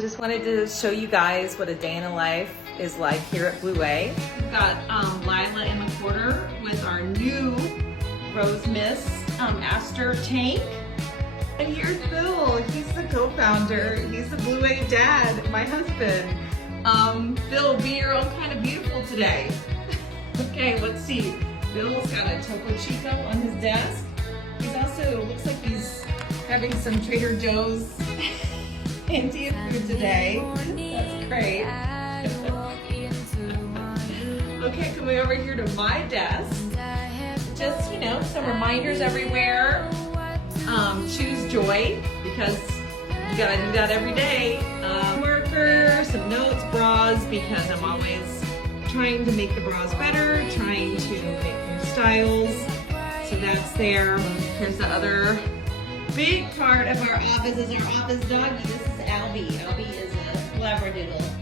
So just wanted to show you guys what a day in the life is like here at Bleuet. We've got Lila in the corner with our new Rose Miss Aster tank. And here's Bill, he's the co-founder. He's the Bleuet dad, my husband. Bill, be your own kind of beautiful today. Okay, let's see. Bill's got a Topo Chico on his desk. He's also, looks like he's having some Trader Joe's Indian food today. That's great. Okay, coming over here to my desk. Just, you know, some reminders everywhere. Choose joy, because you gotta do that every day. Marker, some notes, bras, because I'm always trying to make the bras better, trying to make new styles. So that's there. Here's the other big part of our office is our office doggy. This is Albie. Albie is a Labradoodle.